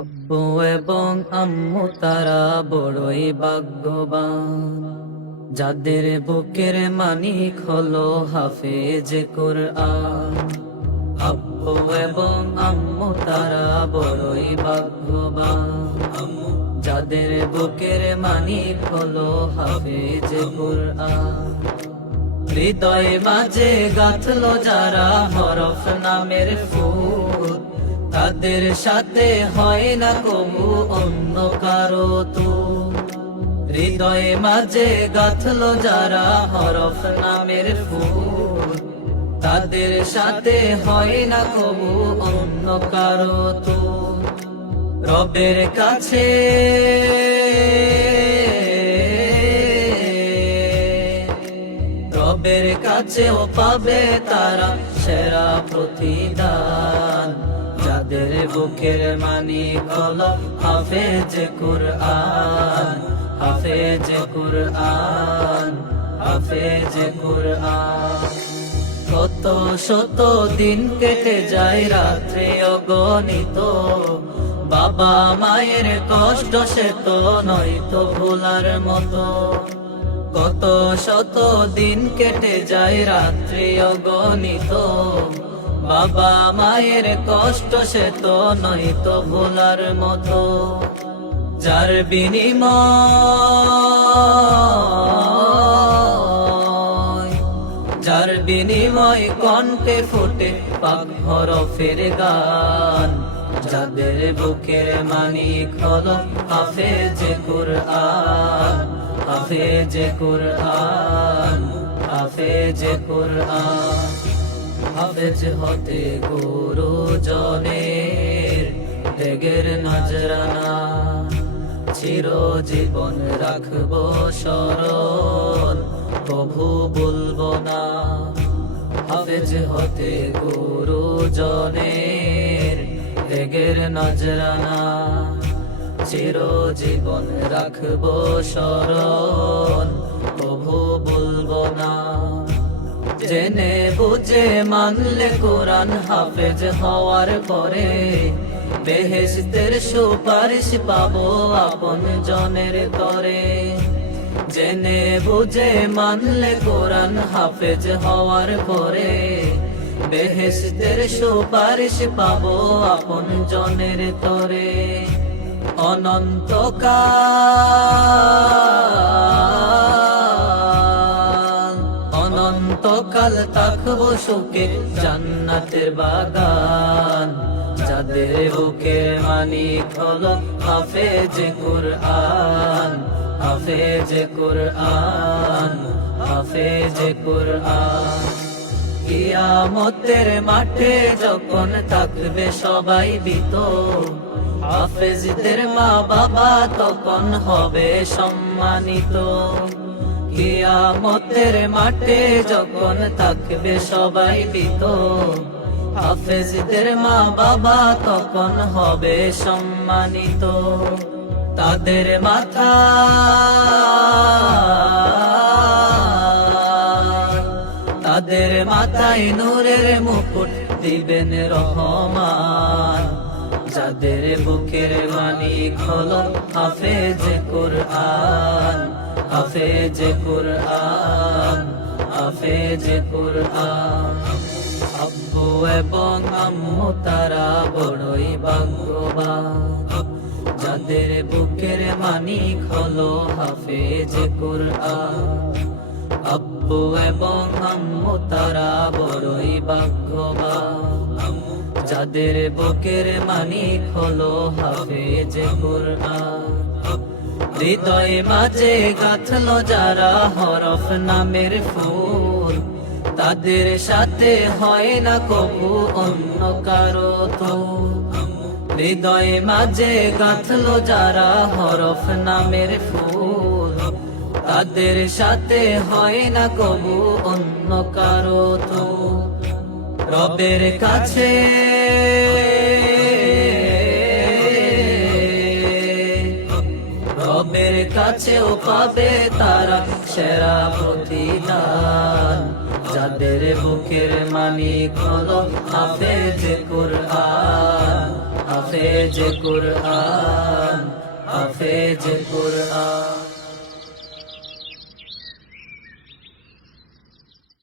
আব্বু এবং আম্মু তারা বড়ই ভাগ্যবান, যাদের বুকের মানিক হলো হাফেজ কোরআন। আব্বু এবং আম্মু তারা বড়ই ভাগ্যবান, যাদের বুকের মানিক হলো হাফেজ কোরআন। হৃদয় মাঝে গাঁথলো যারা হরফ নামের ফুল, তাদের সাথে হয় না কবু অন্য কারো তুল। হৃদয় মাঝে গাঁথলো যারা হরফ নামের ফুল, তাদের সাথে হয় না কবু অন্য কারো তুল। রবের কাছে রবের কাছেও পাবে তারা সেরা প্রতিদান, যাদের বুকের মানিক হলো হাফেজ কুরআন, হাফেজ কুরআন, হাফেজ কুরআন। কত শত দিন কেটে যায় রাত্রি অগণিত, বাবা মায়ের কষ্ট সে তো নয়তো ভোলার মতো। কত শত দিন কেটে যায় রাত্রি অগণিত, বাবা মায়ের কষ্ট সে তো নয়তো ভোলার মতো। যার বিনিময় কণ্ঠে ফোটে পাক হরফের গান, যাদের বুকের মানিক হলো হাফেজ কুরআন, হাফেজ কুরআন, হাফেজ কুরআন। হাফেজ হতে গুরুজনের ত্যাগের নজরানা, চিরজীবন রাখবো স্মরণ, কভু ভুলবো না। হাফেজ হতে গুরুজনের ত্যাগের নজরানা, চিরজীবন রাখবো স্মরণ, কভু ভুলবো না। জেনে বুঝে মানলে কোরআন হাফেজ হওয়ার পরে, বেহেশতের সুপারিশ পাবো আপন জনের তরে। জেনে বুঝে মানলে কোরআন হাফেজ হওয়ার পরে, বেহেশতের সুপারিশ পাবো আপন জনের তরে। অনন্তকাল থাকবো সুখে জান্নাতের বাগান, যাদের বুকে মানিক হলো হাফেজ কুরআন, হাফেজ কুরআন, হাফেজ কুরআন। কিয়ামতের মাঠে যখন থাকবে সবাই ভীত, হাফেজদের মা বাবা তখন হবে সম্মানিত। কিয়ামতের মাঠে যখন থাকবে সবাই ভীত, হাফেজদের মা বাবা তখন হবে সম্মানিত। তাদের মাথায় নূরের মুকুট দিবেন রহমান, যাদের বুকের মানিক হলো হাফেজ কুরআন, হাফেজ কুরআন, হাফেজ কুরআন। আব্বু এবং আম্মু তারা বড়ই ভাগ্যবান, যাদের বুকের মানিক হলো হাফেজ কুরআন। আব্বু এবং আম্মু তারা বড়ই ভাগ্যবান, যাদের বুকের মানিক হলো হাফেজ কুরআন। হৃদয় মাঝে গাঁথলো যারা হরফ নামের ফুল, তাদের সাথে হয় না কবু অন্য কারো তুল। হৃদয় মাঝে গাঁথলো যারা হরফ নামের ফুল, তাদের সাথে হয় না কবু অন্য কারো তুল। রবের কাছে রবের কাছেও পাবে তারা সেরা প্রতিদান, যাদের বুকের মানিক হলো হাফেজ কুরআন, হাফেজ হাফেজ কুরআন হাফেজ কুরআন